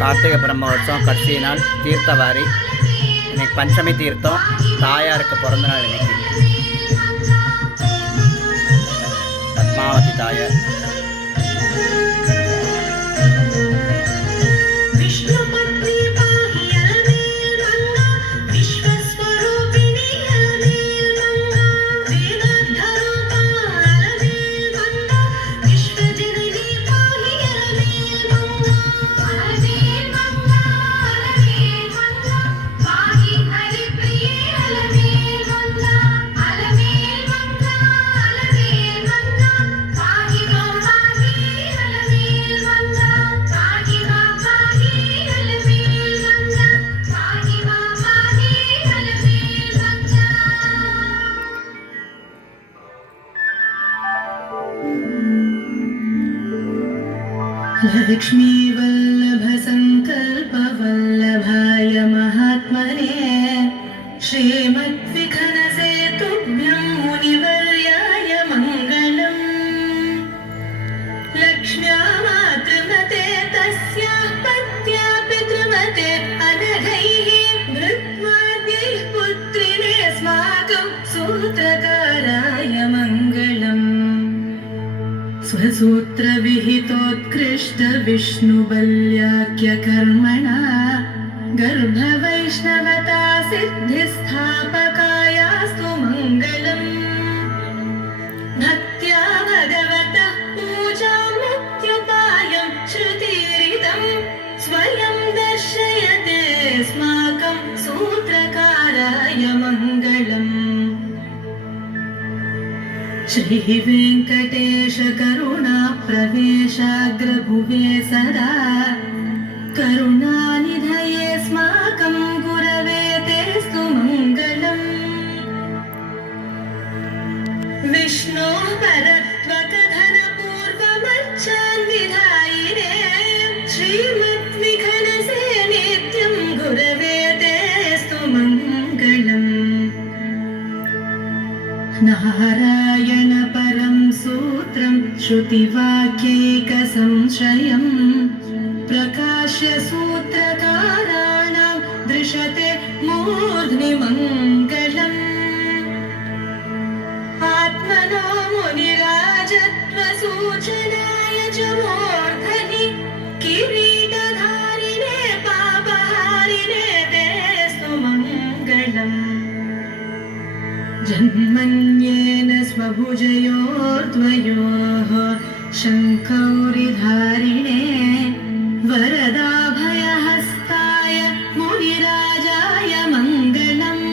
கார்த்திகை பிரம்மோற்சவம் கடைசி நாள் தீர்த்தவாரி. இன்னைக்கு பஞ்சமி தீர்த்தம், தாயாருக்கு பிறந்த நாள் இன்னைக்கு. பத்மாவதி தாயார். लक्ष्मी वल्लभ संकल्प वल्लभाय महात्मने श्रीमद्विखनसे तुभ्यं मुनिवर्याय मङ्गलम्। लक्ष्म्या मातृमते तस्याः पत्या पितृमते अनघैः भृत्वाद्यैः पुत्रिणे अस्माकं सूत्रकाराय मङ्गलम्। स्वसूत्रविहितोत्कृष्ट विष्णुबल्याख्यकर्मणा गर्भवैष्णवता सिद्धिस्थापकायास्तु मङ्गलम्। भक्त्या भगवतः पूजामुक्त्युपायं श्रुतिरिदं स्वयं दर्शयते अस्माकं सूत्रकाराय मङ्गलम्। श्रीवेङ्कटेश करुणा प्रवेशाग्रभुवे सदा करुणानिधये अस्माकं गुरवे तेस्तु मङ्गलम्। विष्णो परत्वकथनपूर्वमर्चान्विधायिने श्रीमद्विखनसे नित्यं गुरवे तेस्तु मङ्गलम्। नारायण परं सूत्रं श्रुतिवाक्यैकसंश्रयं प्रकाश्य सूत्रकाराणां दृशते मूर्ध्नि मङ्गलम्। आत्मनो मुनिराजत्वसूचनाय च मूर्धनि किरीटधारिणे पापहारिणे तेस्तु मङ्गलम्। जन्मन्येन स्वभुजयोर्द्वयोः शङ्खौरिधारिणे वरदाभयहस्ताय मुनिराजाय मङ्गलम्।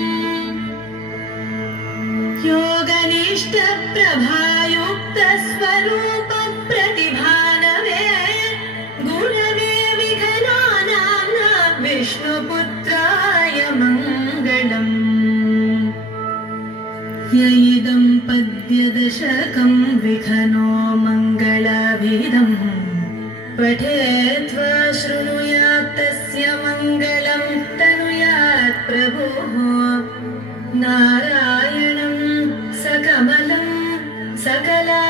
योगनिष्ठप्रभायुक्तस्वरूपप्रतिभानवे गुरवे विघ्नानाम्ना विष्णुपुत्राय मङ्गलम्। यैदं पद्यदशकं विघ्नो मङ्गलाभिधं पठेत्वा शृणुयात् तस्य मङ्गलं तनुयात् प्रभुः। नारायणं सकमलं सकला